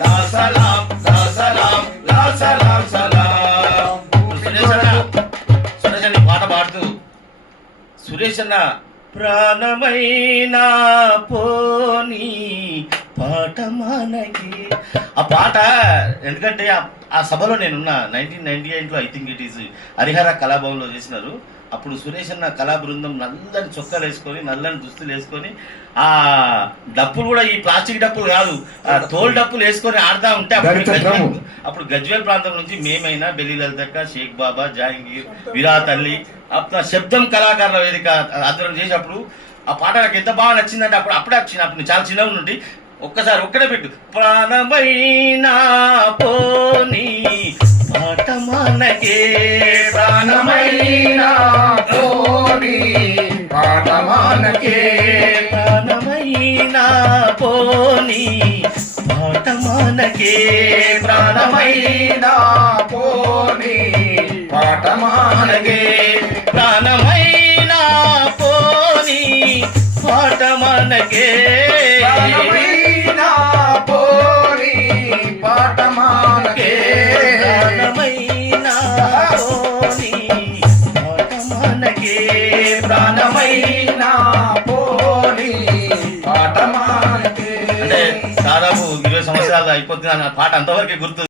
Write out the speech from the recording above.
లా సలాం లా సలాం లా సలాం సలాం. సురేష్ అన్న పాట పాడుతూ సురేష్ అన్న ప్రాణమైనా పోనీ పాట మనకి ఆ పాట ఎందుకంటే ఆ సభలో నేనున్న 1998లో I think it is Harihara కళాభవన్లో చేసినారు. అప్పుడు సురేష్ అన్న కళా బృందం నల్లని చొక్కాలు వేసుకొని నల్లని దుస్తులు వేసుకొని ఆ డప్పులు కూడా ఈ ప్లాస్టిక్ డప్పులు కాదు తోలు డప్పులు వేసుకొని ఆడుతూ ఉంటే అప్పుడు గజ్వేల్ ప్రాంతం నుంచి మేమైనా బెల్లి లలితక్క, షేక్ బాబా, జహాంగీర్, విరాట్ అల్లి శబ్దం కళాకారుల వేదిక ఆధ్వర్యం చేసినప్పుడు ఆ పాట నాకు ఎంత బాగా నచ్చిందంటే అప్పుడే వచ్చినప్పుడు చాలా చిన్నగా నుండి ఒక్కడే పెట్టు ప్రాణమైనా పోనీ పాట మనకే ప్రాణమైనా పోనీ పాట మనకే ప్రాణమైనా పోనీ పాట మనకే ప్రాణమైనా పోనీ పాట మనకే ప్రాణమైనా పోనీ పాట మనకే ప్రాణమైనా పోనీ పాట మనకే ప్రాణమైనా పోనీ పాట మనకే ప్రాణమైనా పోనీ పాట మనకే. అంటే దాదాపు 20 సంవత్సరాలు అయిపోతుంది అన్న పాట అంతవరకే గుర్తు.